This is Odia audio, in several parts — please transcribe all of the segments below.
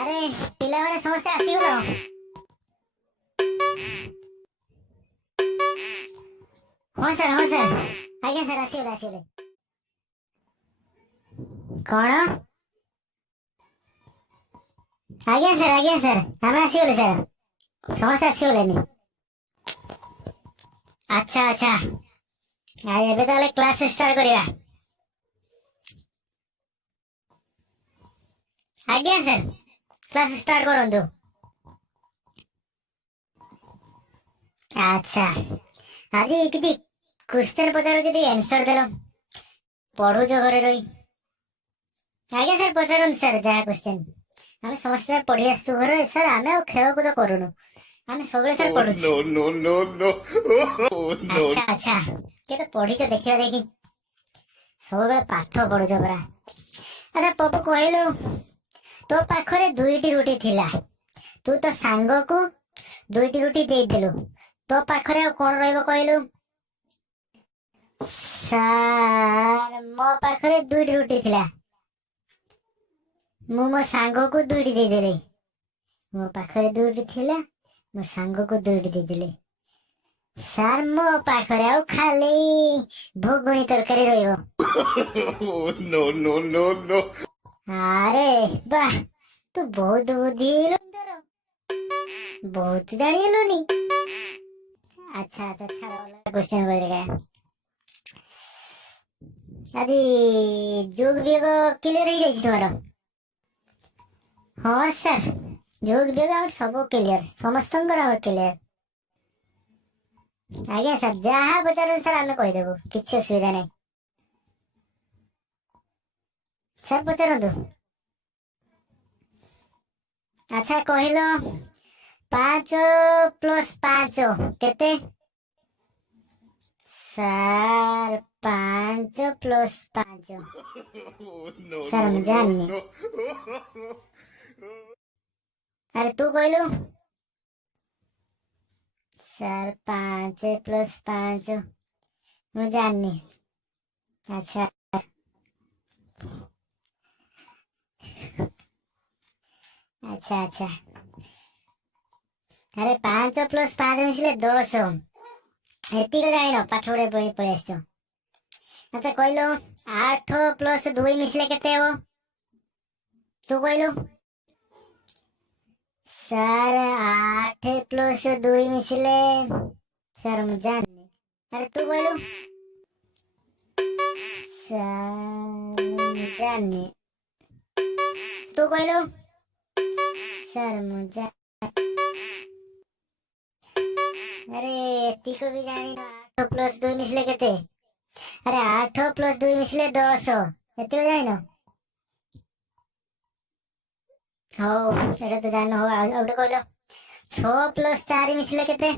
আরে ପିଲାମାନେ ସମସ୍ତେ ଆସିଗଲ। ହଁ ସାର୍ ହଁ ସାର୍ ଆଜ୍ଞା ସାର୍ ଆସିଗଲେ ଆସିଗଲେ। କଣ? ଆଜ୍ଞା ସାର୍ ଆମେ ଆସିଗଲେ ସାର୍ ସମସ୍ତେ ଆସିଗଲେନି। ଆଚ୍ଛା ଆଚ୍ଛା ଏବେ ତାହେଲେ କ୍ଲାସ୍ ଷ୍ଟାର୍ଟ କରିବା। ଆଜ୍ଞା ସାର୍ କ୍ଲାସ୍ ଷ୍ଟାର୍ଟ କରନ୍ତୁ। ଆଚ୍ଛା ଆଜି କିଛି କ୍ୱେଶ୍ଚନ ପଚାରୁଛି ଟିକେ ଆନ୍ସର ଦେଲ। ପଢୁଛ ଘରେ ରହି। ଆଜ୍ଞା ସାର୍ ପଚାରନ୍ତୁ ସାର୍ ଯାହା କ୍ୱେଶ୍ଚନ। ଆମେ ସମସ୍ତେ ସାର୍ ପଢି ଆସିଛୁ ଘରେ ସାର୍। ଆମେ ଆଉ ଖେଳକୁଦ କରୁନୁ। ଆମେ ସବୁବେଳେ ସାର୍ ପଢୁଛୁ। ଆଚ୍ଛା ଆଚ୍ଛା କେତେ ପଢିଛ ଦେଖିବା ଦେଖି। ସବୁବେଳେ ପାଠ ପଢୁଛ ପରା। ଆଚ୍ଛା ପପୁ କହିଲୁ, ତୋ ପାଖରେ 2ଟି ରୁଟି ଥିଲା। ତୁ ତୋ ସାଙ୍ଗକୁ 2ଟି ରୁଟି ଦେଇଦେଲୁ। ତୋ ପାଖରେ ଆଉ କଣ ରହିବ କହିଲୁ? ସାର୍ ମୋ ପାଖରେ 2ଟି ରୁଟି ଥିଲା। ମୁଁ ମୋ ସାଙ୍ଗକୁ 2ଟି ଦେଇଦେଲି। ମୋ ପାଖରେ 2ଟି ଥିଲା, ମୋ ସାଙ୍ଗକୁ 2ଟି ଦେଇଦେଲି। ସାର୍ ମୋ ପାଖରେ ଆଉ ଖାଲି ଘୁଗୁନି ତରକାରୀ ରହିବ। ଆରେ ବାଃ, ତୁ ବହୁତ ବୁଦ୍ଧି ହେଇଗଲୁଣି ତୋର। ବହୁତ ଜାଣିଗଲୁଣି। ଆଚ୍ଛା ଆଚ୍ଛା ଛାଡ ଅଲଗା କ୍ୱେଶ୍ଚନ କରିବା। ଆଜି ଯୋଗ ବିୟୋଗ କ୍ଲିୟର ହେଇଯାଇଛି ତୁମର? ହଁ ସାର୍ ଯୋଗ ବିୟୋଗ ଆମର ସବୁ କ୍ଲିୟର, ସମସ୍ତଙ୍କର ଆମର କ୍ଲିୟର। ଆଜ୍ଞା ସାର୍ ଯାହା ପଚାରନ୍ତୁ ସାର୍ ଆମେ କହିଦେବୁ, କିଛି ଅସୁବିଧା ନାହିଁ। ସାର୍ ପଚାରନ୍ତୁ। ଆଚ୍ଛା କହିଲ 5 + 5 କେତେ? ସାର୍ 5 + 5 ସାର୍ ମୁଁ ଜାଣିନି। ଆରେ ତୁ କହିଲୁ। ସାର୍ 5 + 5 ମୁଁ ଜାଣିନି। ଆଚ୍ଛା ଆଚ୍ଛା ଆଚ୍ଛା ଆରେ 5 + 5 ମିଶିଲେ 10। ଏତିକି ଜାଣିନ, ପାଠ ପଢିବା ପାଇଁ ପଳେଇ ଆସିଛ। ଆଚ୍ଛା କହିଲ 8 + 2 ମିଶିଲେ କେତେ ହବ? ତୁ କହିଲୁ। ସାର୍ 8 + 2 ମିଶିଲେ ସାର୍ ମୁଁ ଜାଣିନି। ଆରେ ତୁ କହିଲୁ। ସାର୍ ମୁଁ ଜାଣିନି। ତୁ କହିଲୁ। ସାର୍ ମୁଁ ଆରେ ଏତିକ ବି ଜାଣିନ, 8 + 2 ମିଶିଲେ କେତେ? ଆରେ 8 + 2 ମିଶିଲେ 10। ଏତିକ ଜାଣିନ? ହଉ ଏଇଟା ତ ଜାଣିନ। ହଉ ଆଉ ଗୋଟେ କହିଲ 6 + 4 ମିଶିଲେ କେତେ?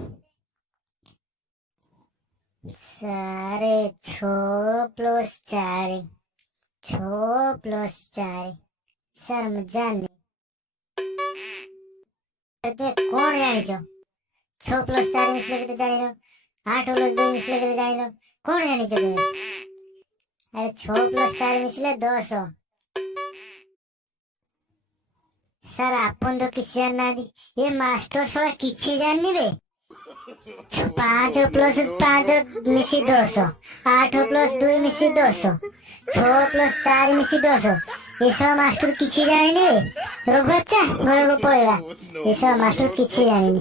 ସାରେ 6 + 4 6 + 4 ସାର୍ ମୁଁ ଜାଣିନି। ତୁମେ କଣ ଜାଣିଛ? 6 + 4 ମିଶିଲେ କେତେ ଜାଣିନ? 8 + 2 ମିଶିଲେ କେତେ ଜାଣିନ? କଣ ଜାଣିଛ ତୁମେ? ଆରେ 6 + 4 ମିଶିଲେ 10। ସାର୍ ଆପଣ ତ କିଛି ଜାଣିନାହାନ୍ତି। ଏ ମାଷ୍ଟର ଶଳା କିଛି ଜାଣିନି ବେ। 5 + 5 ମିଶି 10, 8 + 2 ମିଶି 10, 6 + 4 ମିଶି 10। ଏସବୁ ମାଷ୍ଟର କିଛି ଜାଣିନି। ରଘୁଚା ଘରକୁ ପଳେଇବା। ଏସବୁ ମାଷ୍ଟର କିଛି ଜାଣିନି।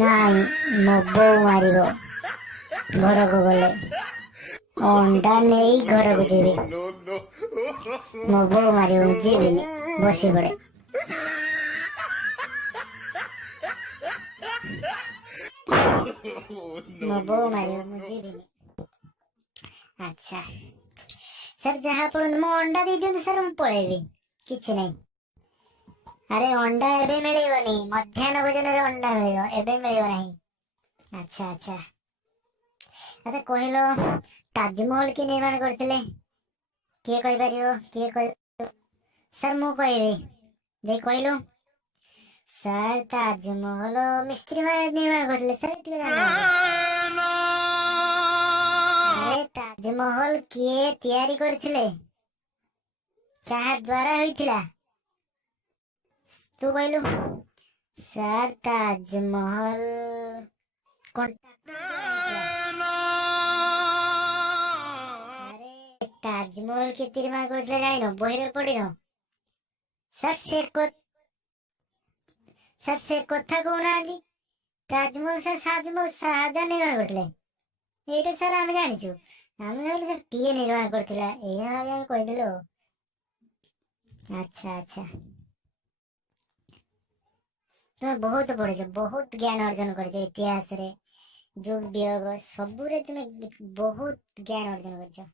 ନାଇଁ ମୋ ବୋଉ ମାରିବ ଘରକୁ ଗଲେ। ଅଣ୍ଡା ନେଇ ଘରକୁ ଯିବି। ମୋ ବୋଉ ମାରିବ, ମୁଁ ଯିବିନି। ବସି ପଡେ। ମୋ ବୋଉ ମାରିବ, ମୁଁ ଯିବିନି। ଆଚ୍ଛା ସାର୍ ଯାହା ପଡୁନି, ମୁଁ ଅଣ୍ଡା ଦେଇଦିଅନ୍ତୁ ସାର୍, ମୁଁ ପଳେଇବି। କିଛି ନାହିଁ। ଆରେ ଅଣ୍ଡା ଏବେ ମିଳିବନି, ମଧ୍ୟାହ୍ନ ଭୋଜନରେ ଅଣ୍ଡା ମିଳିବ, ଏବେ ମିଳିବ ନାହିଁ। ଆଚ୍ଛା ଆଚ୍ଛା ଆଚ୍ଛା କହିଲ ତାଜମହଲ କିଏ ନିର୍ମାଣ କରିଥିଲେ? କିଏ କହିପାରିବ? କିଏ କହିବ? ସାର୍ ମୁଁ କହିବି, ଦେଇ କହିଲୁ। ସାର୍ ତାଜମହଲ ମିସ୍ତ୍ରୀ ମାନେ ନିର୍ମାଣ କରିଥିଲେ ସାର୍, ଟିକେ ଜାଣିନାହାନ୍ତି। ଆରେ ତାଜମହଲ କିଏ ତିଆରି କରିଥିଲେ? କାହା ଦ୍ଵାରା ହୋଇଥିଲା? ତୁ କହିଲୁ। ସାର୍ ତାଜମହଲ ଆରେ ତାଜମହଲ କିଏ ନିର୍ମାଣ କରିଥିଲା ଜାଣିନ? ବହିରେ ପଢିନ? ସାର୍ ସେ କଥା କହୁନାହାନ୍ତି। ତାଜମହଲ ଶାହଜାହାନ ନିର୍ମାଣ କରିଥିଲେ। ଏଇଟା ସାର୍ ଆମେ ଜାଣିଛୁ। ଆମେ ଭାବିଲୁ ସାର୍ କିଏ ନିର୍ମାଣ କରିଥିଲା, ଏଇଆ ଭାବି ଆମେ କହିଦେଲୁ ଆଉ। ଆଚ୍ଛା ଆଚ୍ଛା, ତୁମେ ବହୁତ ପଢିଛ, ବହୁତ ଜ୍ଞାନ ଅର୍ଜନ କରିଛ ଇତିହାସରେ, ଯୋଗ ବିয়োଗ ସବୁରେ ତୁମେ ବହୁତ ଜ୍ଞାନ ଅର୍ଜନ କରିଛ।